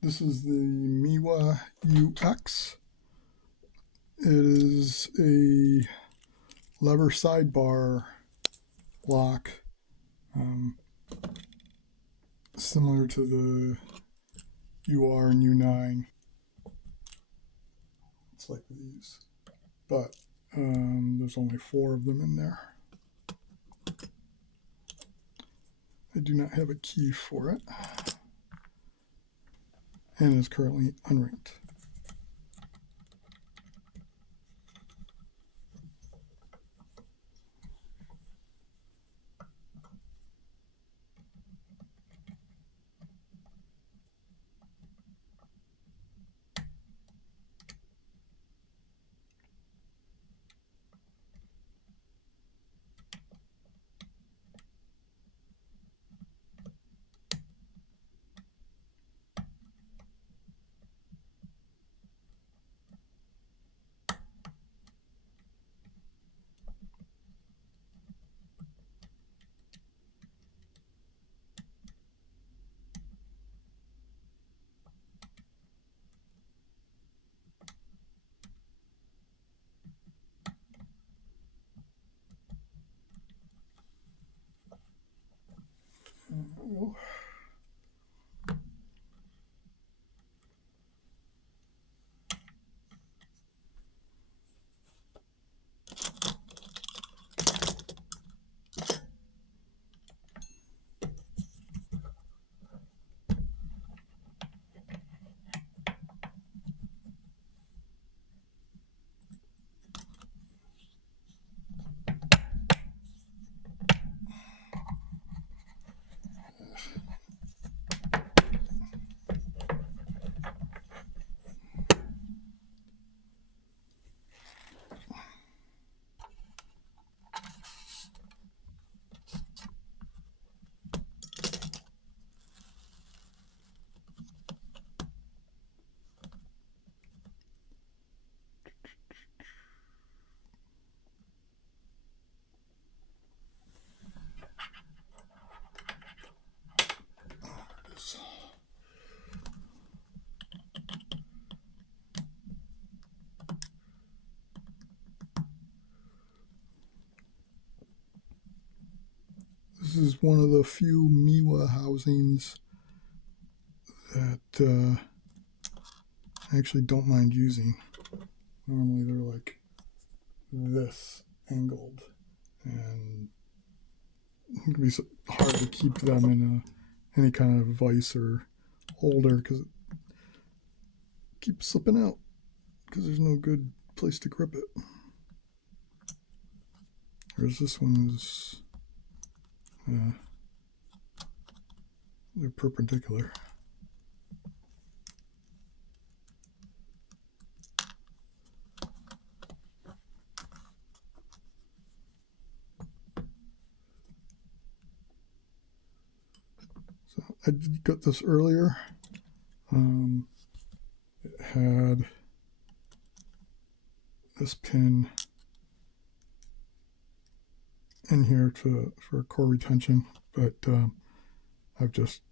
This is the Miwa UX. It is a lever sidebar lock, similar to the UR and U9. It's like these, but there's only 4 of them in there. I do not have a key for it, and is currently unranked. This is one of the few Miwa housings that I actually don't mind using. Normally they're like this angled, and it can be hard to keep them in any kind of vise or holder because it keeps slipping out because there's no good place to grip it. Whereas this one is they're perpendicular. So I got this earlier. It had this pin in here for core retention, but I've just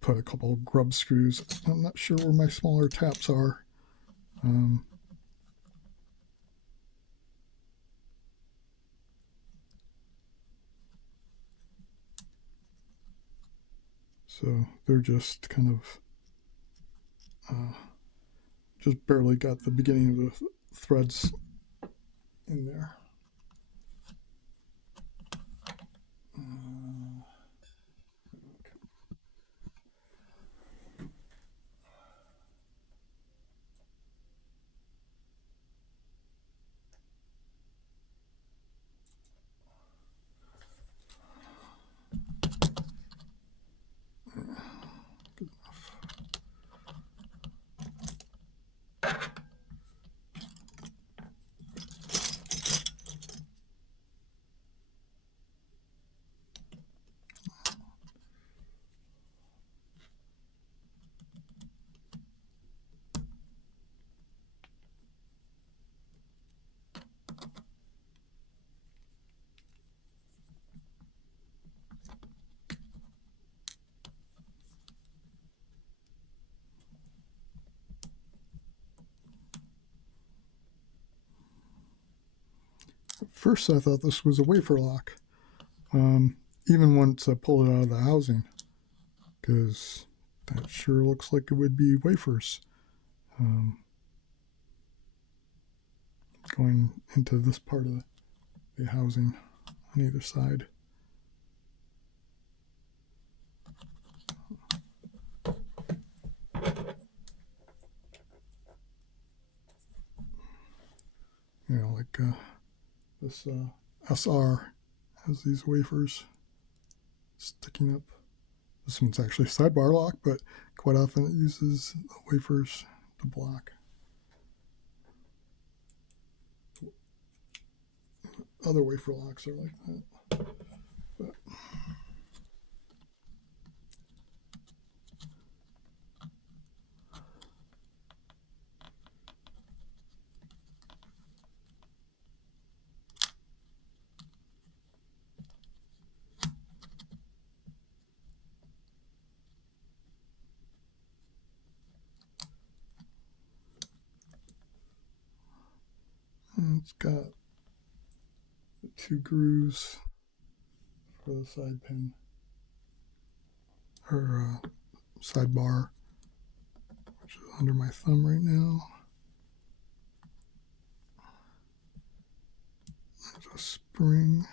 put a couple of grub screws. I'm not sure where my smaller taps are. So they're just kind of just barely got the beginning of the threads in there. first I thought this was a wafer lock, even once I pulled it out of the housing, because that sure looks like it would be wafers going into this part of the housing on either side. You know, like this SR has these wafers sticking up. This one's actually a sidebar lock, but quite often it uses the wafers to block. Other wafer locks are like that. But it's got 2 grooves for the side pin, or sidebar, which is under my thumb right now. There's a spring.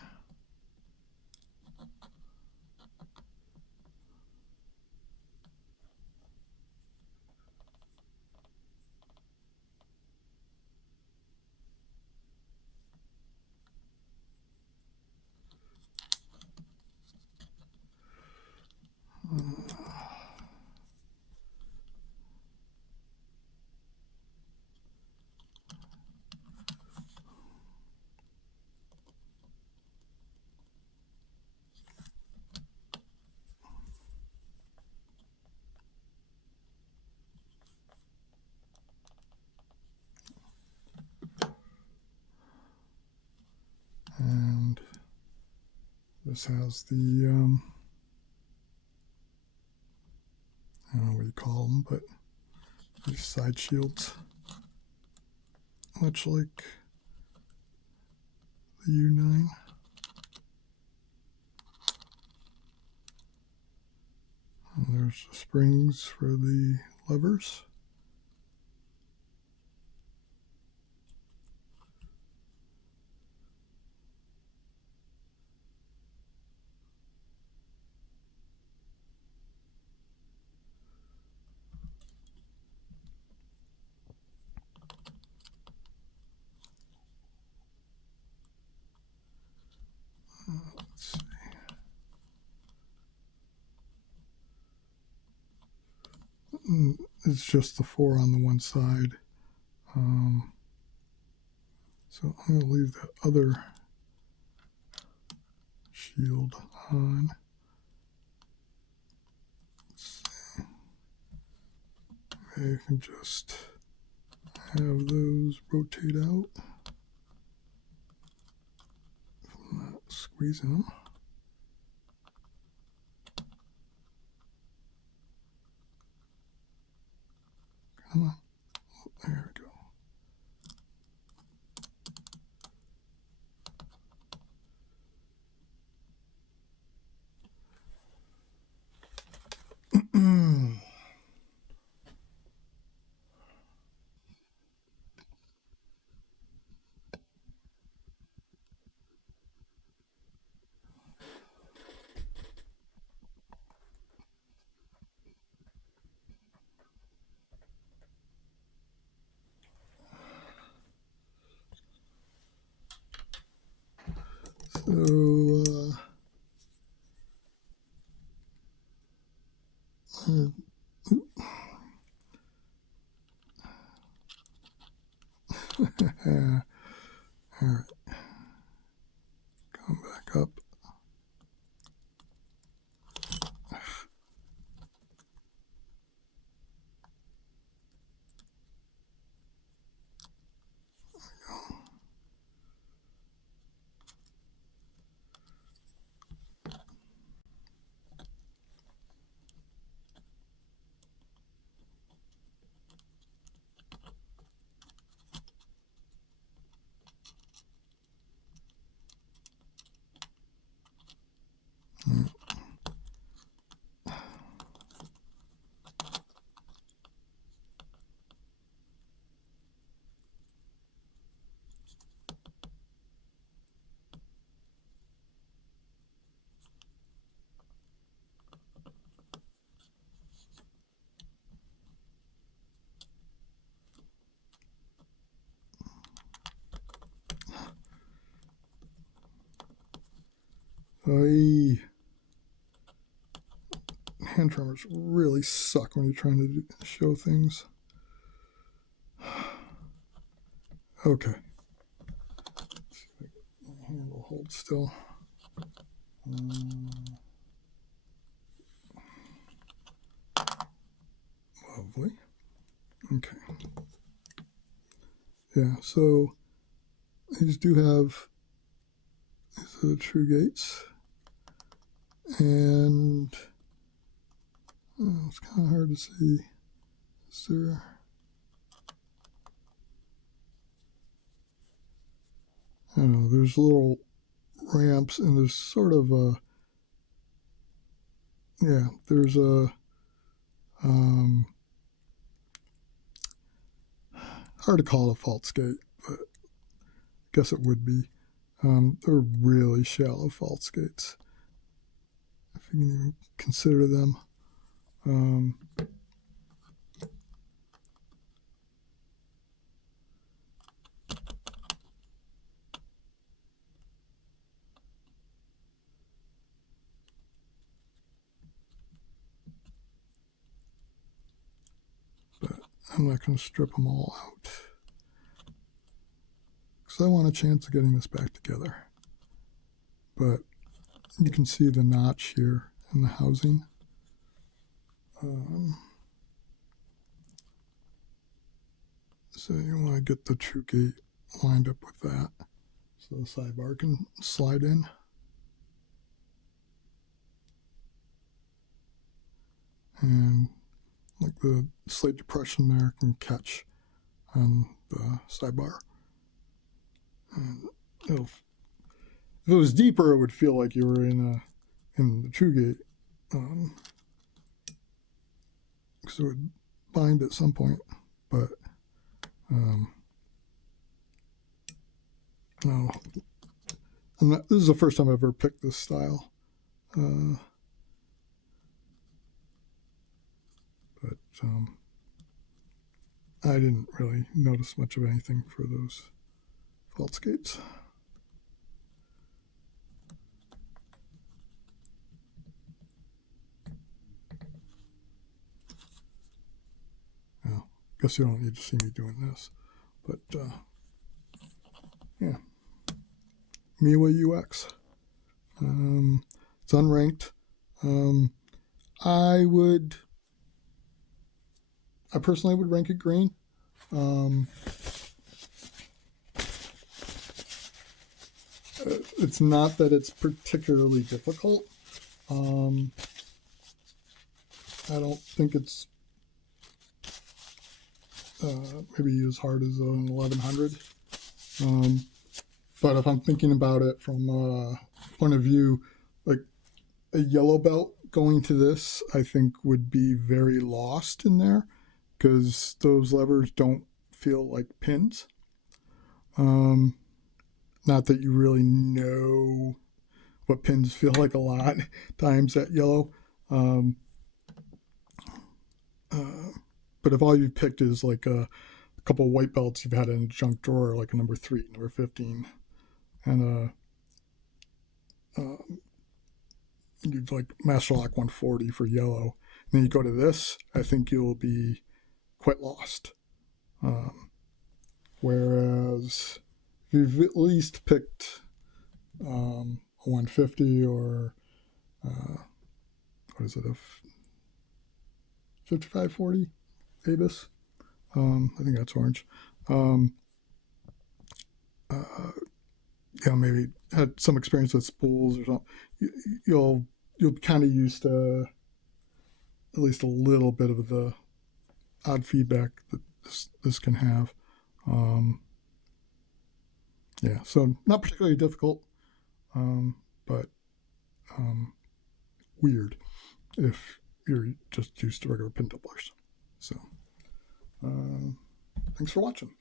And this has the, I don't know what you call them, but these side shields, much like the U9. And there's the springs for the levers. Let's see. It's just the 4 on the one side. So I'm going to leave the other shield on. Let's see. I can just have those rotate out. I'm not squeezing them. Come on. There we go. So, all right, come back up. Hand tremors really suck when you're trying to show things. Okay. My hand will hold still. Lovely. Okay. Yeah, so these do have the true gates, and it's kind of hard to see. Is there? I don't know. There's little ramps, and there's sort of a there's a hard to call it a fault gate, but I guess it would be. They're really shallow fault gates, if you can even consider them. But I'm not going to strip them all out, because I want a chance of getting this back together. But you can see the notch here in the housing. So you want to get the true gate lined up with that, so the sidebar can slide in. And like the slate depression there can catch on the sidebar. And if it was deeper, it would feel like you were in the true gate, because it would bind at some point. But no, I'm not. This is the first time I've ever picked this style. But I didn't really notice much of anything for those fault gates. Well, I guess you don't need to see me doing this, but yeah, Miwa UX. It's unranked. I personally would rank it green. It's not that it's particularly difficult. I don't think it's maybe as hard as an 1100. But if I'm thinking about it from a point of view, like a yellow belt going to this, I think would be very lost in there, because those levers don't feel like pins. Not that you really know what pins feel like a lot times at yellow. But if all you've picked is like a couple of white belts you've had in a junk drawer, like a number 3, number 15, and you'd like Master Lock 140 for yellow, and then you go to this, I think you'll be quite lost. Whereas if you've at least picked a 150 or what is it, a 5540 Avis? I think that's orange. Maybe had some experience with spools or something. You'll kind of used to at least a little bit of the odd feedback that this can have. So not particularly difficult, but weird if you're just used to regular pin doublers. So thanks for watching.